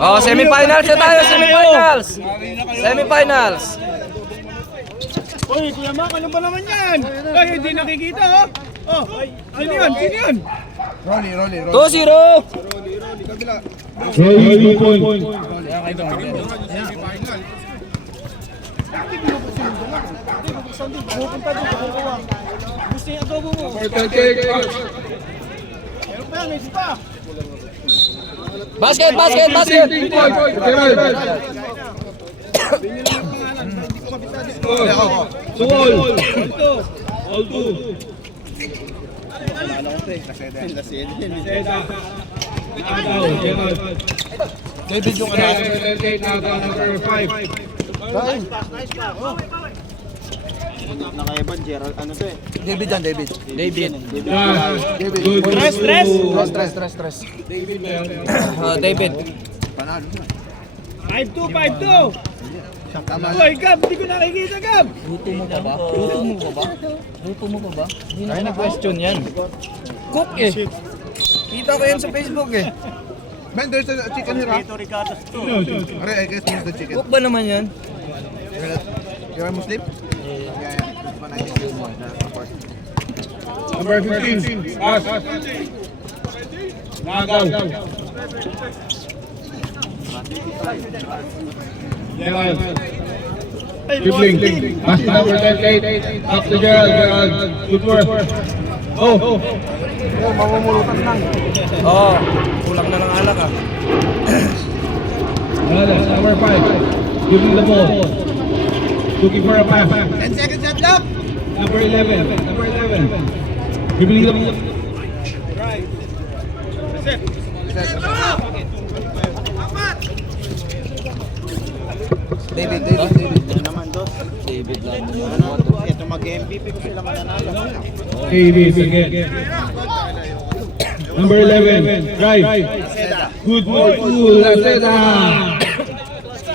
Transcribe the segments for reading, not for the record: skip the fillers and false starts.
Oh, semifinals na tayo, semifinals. Semifinals. Uy, Kuya Mac, ano ba naman yan? Ay, hindi nakikita, oh. Oh, sino yun? Sino yun? Rolly. 2-0. Rolly point. Gusto yung adobo mo. Take. Meron pa yan, may isa pa. Basket. All two. David yung ano. Number 5. Naka-Evan, Gerald, ano to eh? David yan, David. Stress. David. Panalo na. 5-2. Uy, Gab, hindi ko nakikita, Gab. Luto mo pa ba? Hindi na na-question yan. Cook eh. Kita ko yan sa Facebook eh. Man, there's a chicken here, ha? Are, I guess there's the chicken. Cook ba naman yan? You're a Muslim? Yeah. Number 15. Pass. Nagaw. Dribbling. Pass to number 38. Up to Gerald. Good work. Oh. Mamumulutan lang. Oo. Kulang na lang alak ah. Number 5. Giving the ball. Looking for a pass. 10 seconds shot clock. Number 11. Dribbling the ball. David. Ano naman, Dos? David lang. Ito mag-MVP ko sila mananalo. Davis again. Number 11. Drive. Good ball to Laceda.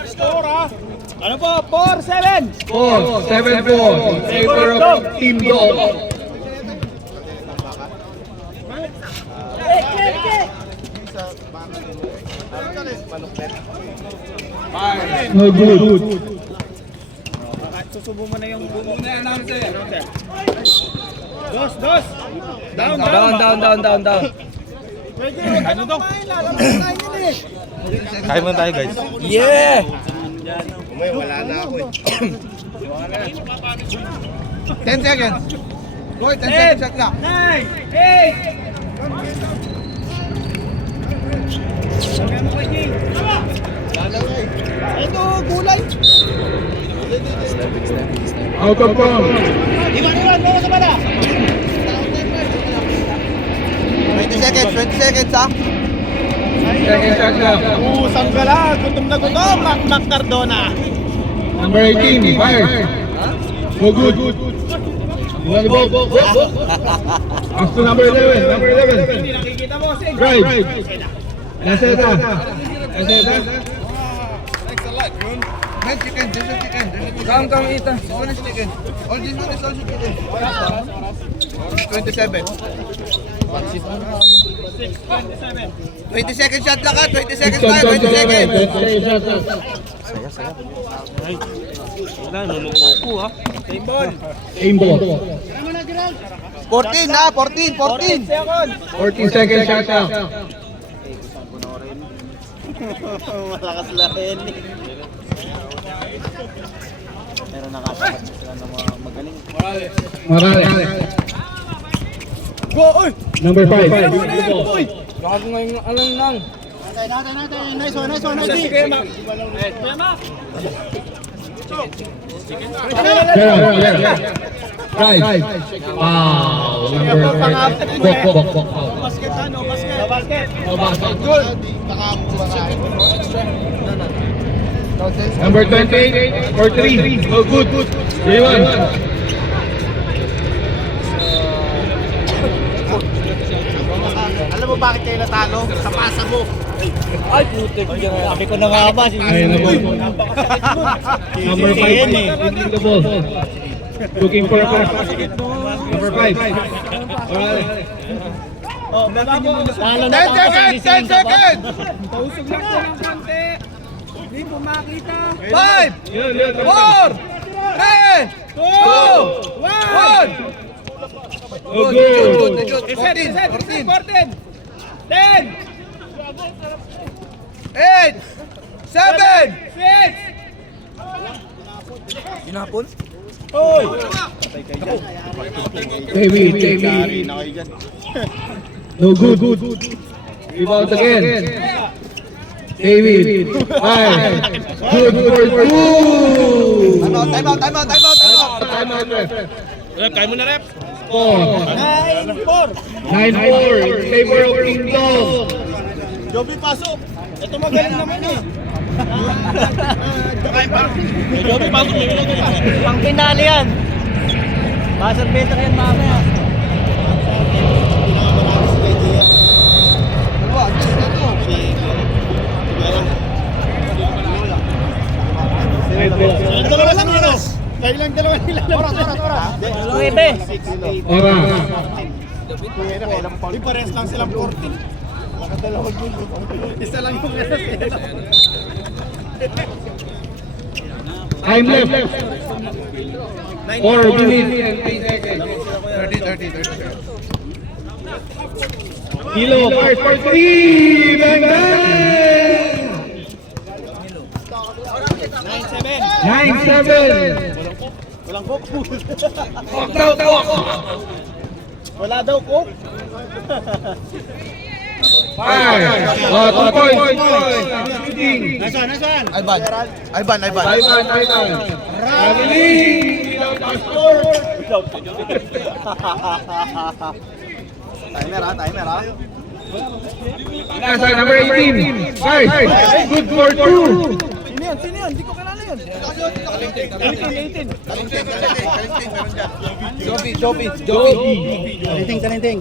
Score, ha? Ano po? 4-7. 4-7-4 in favor of Team Dog. No good. Susubo mo na yung announcer. Dos. Down. Pwede. Ano to? Kaya mo tayo guys. Yeah! Wala na ako eh. 10 seconds. Boy, 10 seconds shot clock. 9, 8. Sabi mo kay Jay. Ito, gulay. Out of bounds. Iwan, bawa sa bala. 20 seconds ha. Second shot clock. Usang gala, gutom na gutom. Mac Cardona. Number 18. Fire. No good. You want the ball? Pass to number 11. Hindi nakikita mo, Sing. Drive. Laceda. Man, chicken. There's a chicken. Kang ita. This one is chicken. All this one is also chicken. 27. 20 seconds shot clock ha. 20 seconds tayo. 20 seconds. Aim ball. 14 ha. 14. 14 seconds shot clock. Malakas lahin. Pero nakatapat sila ng mga magaling. Morales. Go, oy! Number 5. Bago ngayong alam lang. Natin. Nice one. Sige, Mac. Drive. Wow. Number 4. Bok. Basket, ano? Basket. No basket. Number 28 or 3. No good. 3-1. Alam mo bakit kayo natalo? Sa pasa mo. Ay, putik. Sabi ko na nga ba. Ayun na ball. Number 5. Leading the ball. Looking for a pass. Number 5. Morales. Oh, baba mo. Lalo 10 na tapos seconds! 10 ang gising ka pa. seconds! Pausog lang po ng konti. Hindi po makita. 5, 4, 3, 2, 1! Oh, Good, good. good. Reset, 14, 14. 10, 8, 7, 6, Ginapon? Jamie. No good. Rebound again. Jamie. 5. Good for 2. Time out, time out, time out, time out, time out. Time out, ref. Rep, kaya mo na rep. 4. 9-4. 9-4 in favor of Kingdom. Joby, pasok. Ito magaling naman eh. Joby, pasok. Pang pinali yan. Buzzer beater yan mamaya. Dalawa lang oras. Kailang dalawa nila. Nuebe. Ora. Di pares lang silang 14. Nakadalawag yun. Isa lang yung oras eh. Time left. 4 minutes and 3 seconds. 30. Kilo, fires for 3. Bang, bang. 9-7. Walang cook. Walk out, walk. Wala daw cook. 5. 2 points. Shooting. Nasaan? Ivan. Ivan. Traveling. Without the score. Timer ha. Nasa number 18. Guys, good for 2. Sino yan? Hindi ko kilala yun. 18. Kalinting, meron dyan. Joby. Kalinting.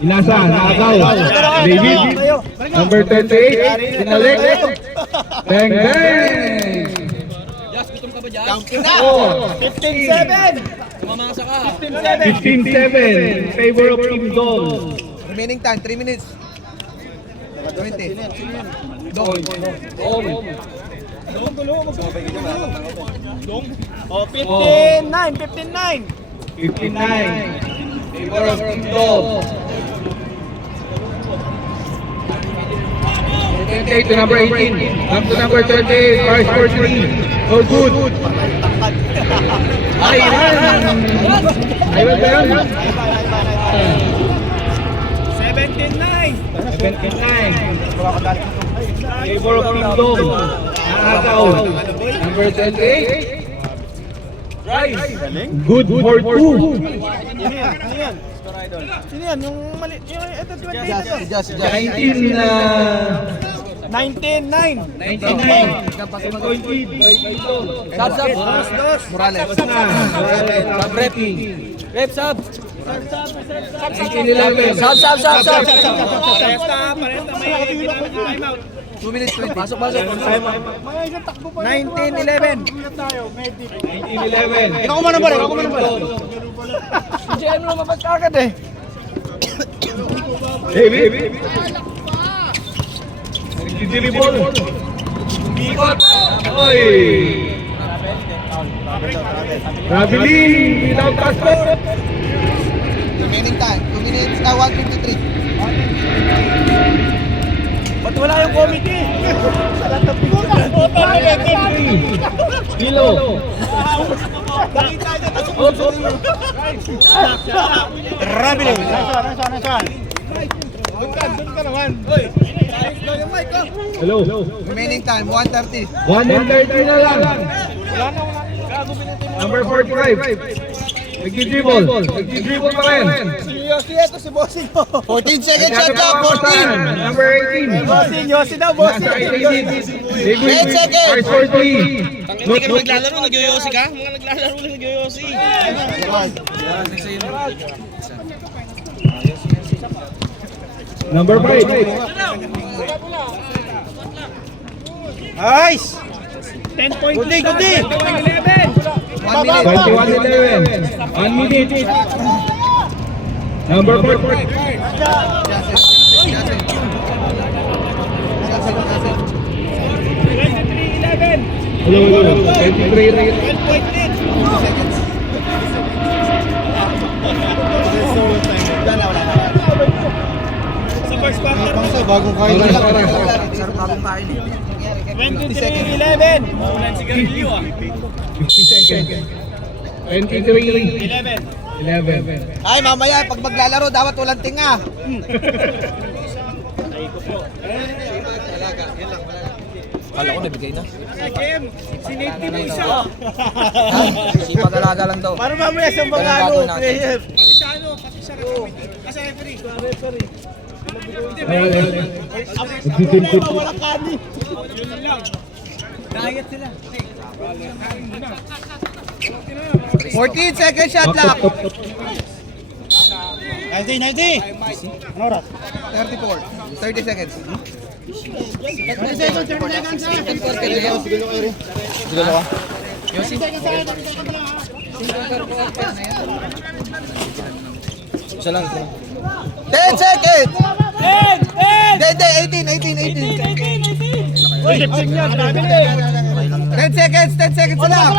Inasa, nakagaw. David. Number 28. Sinalik. Bang, bang. Jas, gutom ka ba dyan? 15-7. Mamangsa ka. 15-7 in favor of Team Dong. Remaining time, 3 minutes. 20. Oh, 15-9. 59. Favor of Team Dong. 28 to number 18. Up to number 38. Fires for 3. No good. Ivan ba yun? 17-9. 79. Favor of Team Dong. Nakagaw. Number 28. Good for 2. Sino yan? Yung mali. Yung ito 28 ito. 19 na 19-9. 99. Sab. Morales. Sub repping. Rep, sab. 19-11. Sab. Paresta. May time out. 2 minutes, 20. Pasok. 19-11. 19-11. Ikaw kumana ba rin? Hindi ano lumabas ka agad eh. David. Nagdidribol. Bikot. Oy. Traveling without passport. Remaining time, 2 minutes, 1:53. Ba't wala yung committee? Kilo. Rabili. Nasaan? Doon ka naman. Hello. Remaining time, 1:30. 1:30 na lang. Number 45. Nagdidribble pa rin. Si ito si Bossing ko. 14 seconds shot clock, 14. Number 18. Bossing, Yossi daw, Bossing. Nasa 18. 10 seconds. Fires for 3. Hindi ka naglalaro, nagyoyosi ka? Mga naglalaro lang nagyoyosi. Number 5. Nice! 10 points. Good day. 11. 1 minute. 21-11. 1 minute. Number 4. Hello. 23. 12 point lead. Sa first quarter. Bagong kain Oras, oras. 23-11. Maulan si Garillo ah. 50 seconds. 23. 11. 11. Ay, mamaya, pag maglalaro, dapat walang tinga. Kala ko nabigay na. Game, sinate mo isa. Sipag alaga lang daw. Para mamaya sa mga Ganun ano, gagawin natin. player. Pati sa ano, pati sa referee. Kasi referee. Wala kani. Yun lang. Diet sila. 14 second shot clock. 90. Ano oras? 34. 30 seconds. 30 seconds, 30 seconds. Siguro ka? Isa lang. 10 seconds. 10! 18. 10 seconds. 10 seconds lang.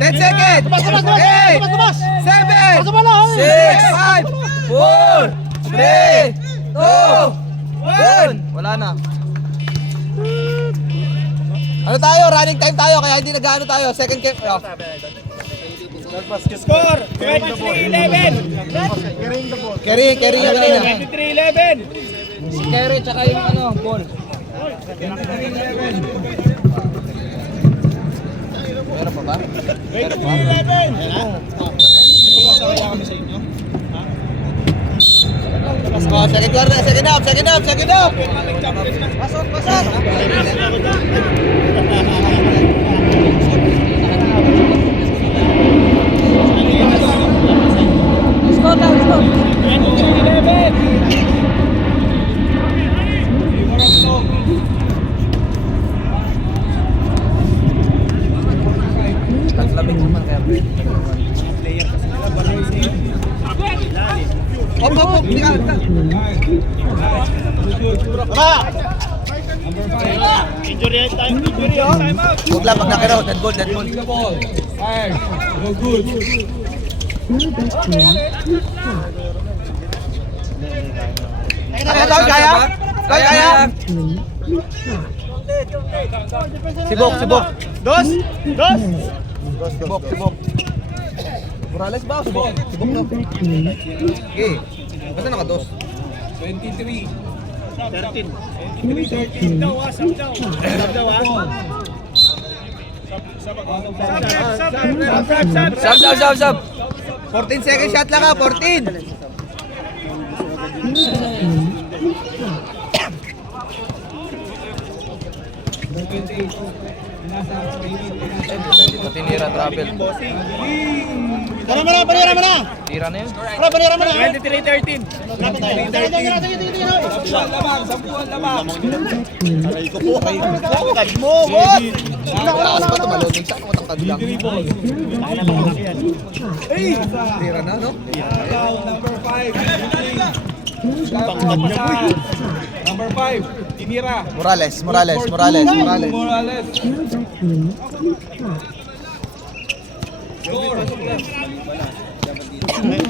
10 seconds. 8, 7, 6, 5, 4, 3, 2, 1. Wala na. Ano tayo? Running time tayo kaya hindi nag-ano tayo. Second game. Oh. Score! 23-11. Carry yung kanina. 23-11. Carry tsaka yung ano, ball. Meron pa ba? 23-11. Oh, second quarter, second half. Pasok. Score lang, score. 23-11. Taglamig naman kaya. Hop. Injury time, injury oh. Time out. Huwag lang pag nakiraw. Dead ball. The ball. Fire. Go good. Kaya? Sibok. Dos. Sibok. Morales ba? Sibok no? Okay. Basta naka-dos. 23. 13. 13 daw ah, sab daw. Sab daw ah. Sab. 14 second shot lang ha. 14. Hindi pa tinira travel. Panira mo na. Tira na yun. Panira mo na. 23-13. Aray ko po. Tagtad mo, bot. Taas pa ito. Malunod sa matangkad lang. Tira na, no? Number 5. Tangkad niya, boy. Number 5. Tinira. Morales.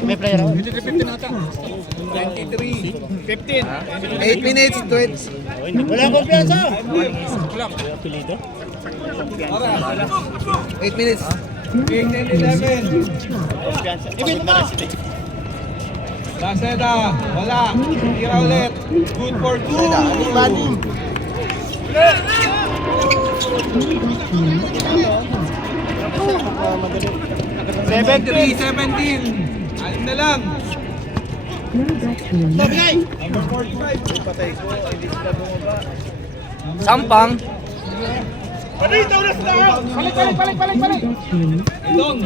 May player ako. 23. 15. 8 minutes, 20. Wala akong kumpiyansa. 8 minutes. 8 and 11. Ibig mo. Laseda. Wala. Tira ulit. Good for 2. Seven, 17. Alim na lang. Number 45. Patay ko. Hindi sila bumaba. Sampang. Panito na sila. Balik. Don.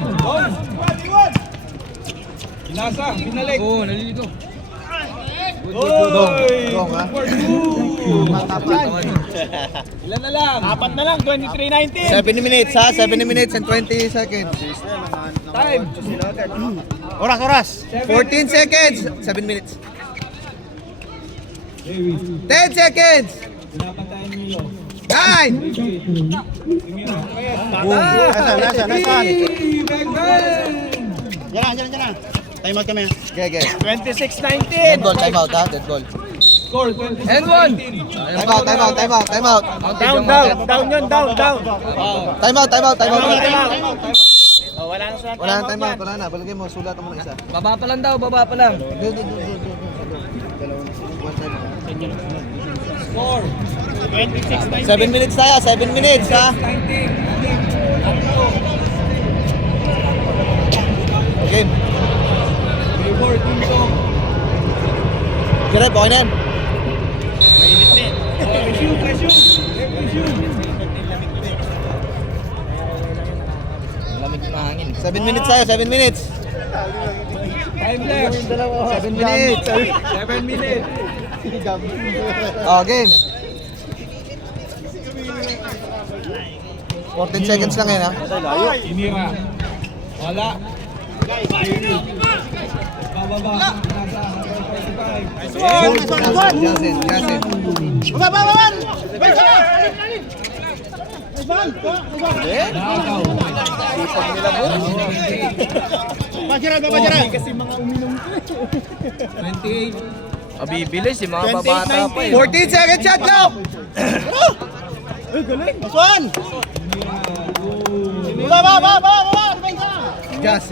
Inasa. Binalik. Oo, nalilito. Dong, ha? Ilan na lang? Apat na lang, 23-19. 70 minutes, ha? 70 minutes and 20 seconds. Time. Oras. 14 seconds. 7 minutes. 10 seconds. 9. Nasaan? Diyan. Time out kami. Okay. 26-19. Dead ball, time out, ha? Dead ball. And one. Time out. Down yun, down. Time out. Oh, wala na sa Wala na time out, wala na. Balagay mo, sulat mo ng isa. Baba pa lang daw, baba pa lang. Doon. 26-19. 7 minutes tayo, 7 minutes, ha? Okay. Kirep, okay na yan. Lamig ng hangin. 7 minutes tayo, 7 minutes. Time left. 7 minutes. 7 minutes. Oh, game. 14 seconds lang yan, ha? Inira. Wala. Bababa. Jasen. Kasi mga uminom. 28. Abibilis, yung mga babata pa eh. 14 seconds shot now! Jazz.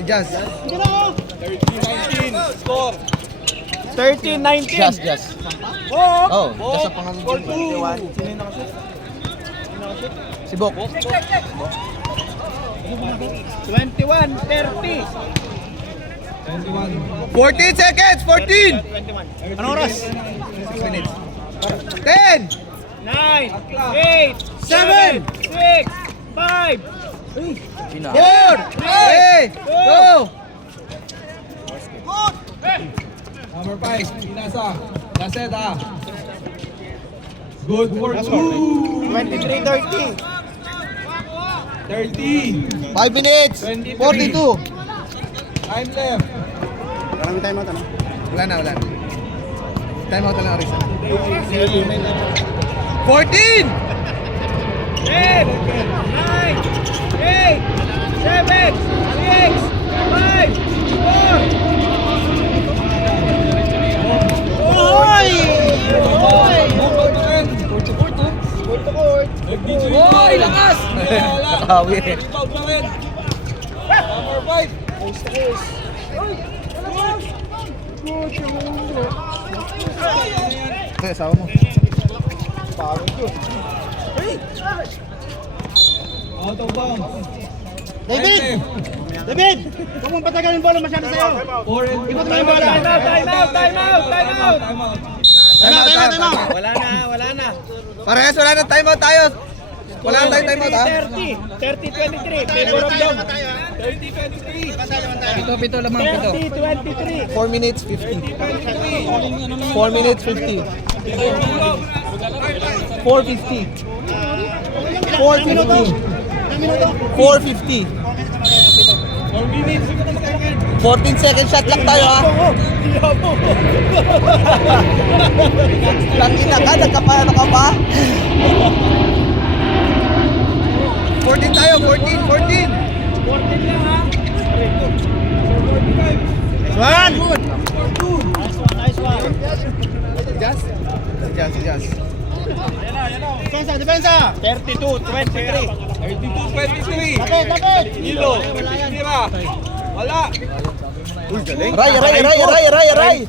13-19. Jazz. Oh, jazz ang pangalan. Si Bok. 21-30. 14 seconds! 14! Anong oras? 6 minutes. 10! 9, 8, 7, 6, 5, 4! 3! 2! Number 5, Inasa. Gaceta. Good work. 23-30. 30. 5 minutes! 42! Time left. Maraming time out, ano? Wala na. Time out na lang, Arisa. 14! 10, 9, 8, 7, 6, 5, 4. Hoy, lakas! Nakawi. Number 5. Okay, sawa mo. Out of bounds. David! Huwag mong patagalin yung bola masyado sa'yo. Ibot mo yung bola. Time out. Time out. Wala na. Parehas, wala na time out tayo. Wala na tayong time out, ha? 30-23. Favor of down. 30-23. Pito lamang, pito. 30-23. 4 minutes, 50. 4 minutes, 50. 450. 450. 14 second shot lang tayo, ha? Tangina ka, nagkapano ka pa? 14 tayo, 14. 14 lang ha. Swan! Just. Depensa! 32-23. 32-23. Dapat! Hilo. Tira. Wala. Aray!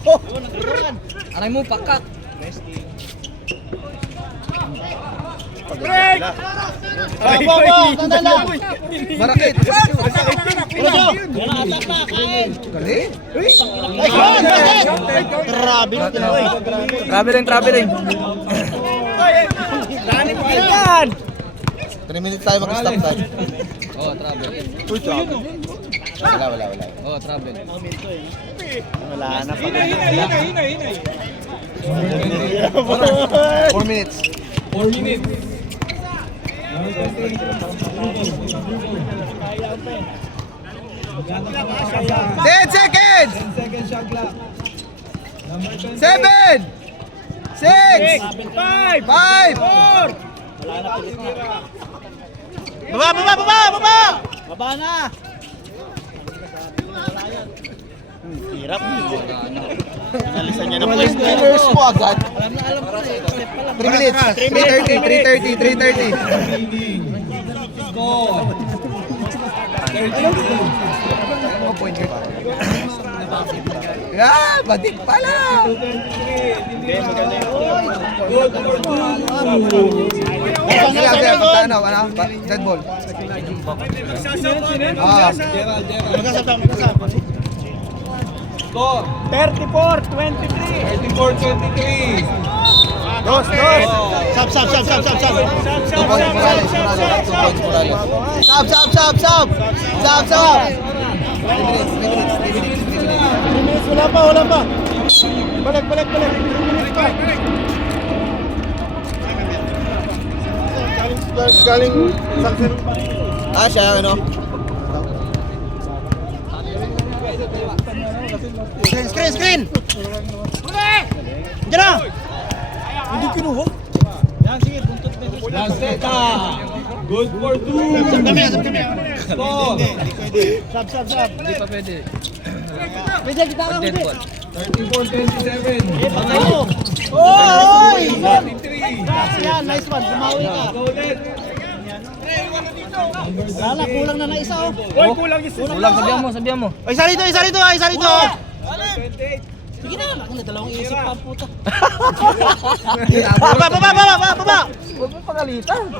Aray mo, pakak. Break! Tanda lang! Marakit. Galing. Ay, Swan! Basket! Grabe na tinawa. Traveling. Dani pa yan. 3 minutes tayo mag-stop tayo. Oh, travel. Wala. Oh, travel. Wala na pa. Hinay. 4 minutes. 4 minutes. 10 seconds! 10 seconds shot clock. Number 20. 7! 6! 5! 5! 4! Baba! Baba na! Hirap. Nalisan niya na po. Winners mo agad. 3 minutes. 3:30. Score. 30. Oh, point ka. Ah, batik pala! Good for 2. Kaya magkano? Dead ball. Score. 34-23! 34-23. Dos! Sab! 2 points Morales. 2 points Morales. Sab! 3 minutes. Wala pa! Balik! 3 minutes pa! Galing Ah, siya ano? Screen! Diyan na! Hindi kinuha. Yan, sige, buntot na. Lanceta. Good for 2. Sab kami. Score. Sab. Hindi pa pwede. Pwede, kita ka Dead pwede. ball. 34-27. Patay mo. Oy! 43. Yan, nice one. Bumawi ka. Ulit. Lala, kulang na isa oh. Hoy, kulang yung Kulang, sabihan mo. Ay, isa rito. Sige na, ako na dalawang isip pa puta. Baba! Huwag mo pangalitan.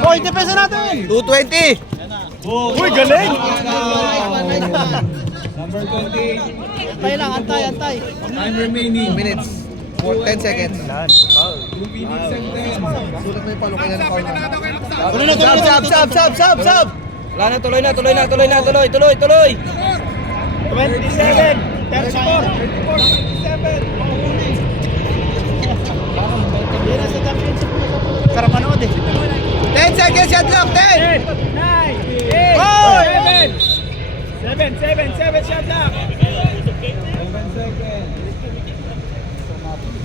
Hoy, depensa natin. 2:20. Uy, galing. Number 28. Antay. Time remaining. 2 minutes. 10 seconds. 2 minutes and 10. Sulat mo yung palo kaya ng foul na. Sab. Wala na, tuloy na. 27! 34! Sarap manood eh. 10 seconds, shot clock. 10! 9! 8! 7 shot clock!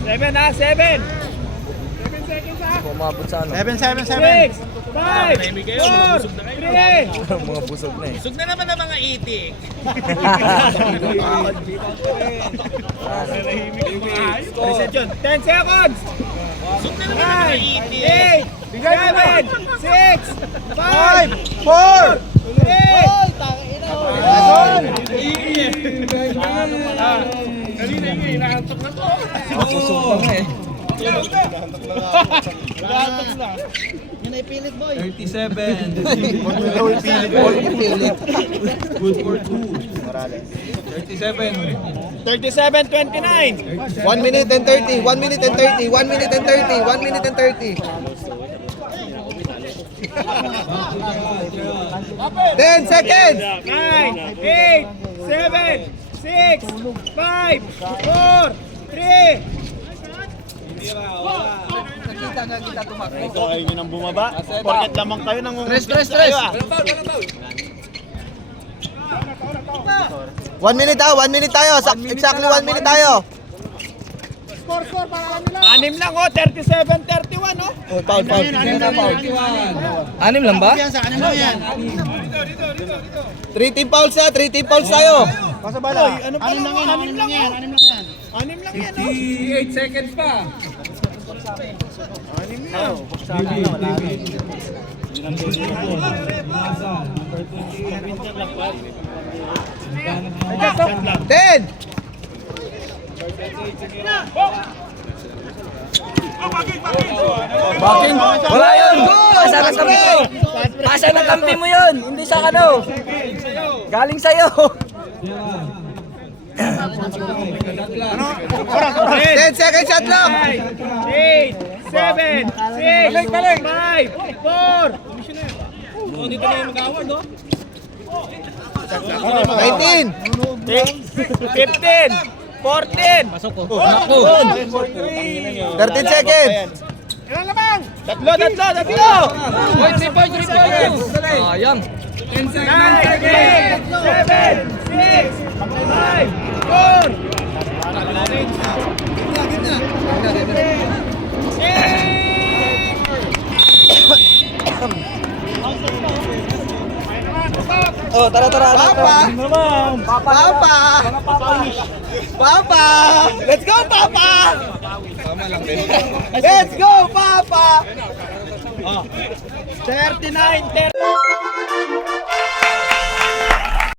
7 ha, 7! 7 seconds ha! Umabot sa ano. 6! 5! 4! 3! Mga busog na eh. Sug na naman ang mga itik! Reset yun. 10 seconds! Sug na naman ang mga itik! 8! 7! 6! 5! 4! 3! Kanina yung inaantok na to. Busog pa nga eh. Yan ay pilit boy. 37. Pilit. Good for 2. 37. 37-29. 1 minute and 30. 1 minute and 30. 1 minute and 30. 1 minute and 30. 10 seconds. 9, 8, 7, 6, 5, 4, 3. Kayo nyo nang bumaba. Porket lamang kayo nang Stress. 1 minute ha. 1 minute tayo. Exactly 1 minute tayo. Anim lang oh, 37-31 oh. Oh, foul. 6 lang ba? 3 team fouls ha. 3 team fouls tayo. Pasa bala. Ano pa lang, anim lang yan. Anim lang yan oh. 58 seconds pa. Anim lang. Nasa. 10. Baking. Wala yun. Pasa ng kampi mo yun. Hindi sa ano. Galing sa'yo. 10 seconds shot clock. 8, 7, 6, 5, 4. Oh, dito na yung mag-award, oh. 19! 15! 14! Pasok ko. 13 seconds! Tatlo! Point, 3 points. Sayang. 9, 8, 7, 6, 5, 4, Oh, tara. Papa! Papa! Let's go, Papa! Let's go, Papa! 39, 30.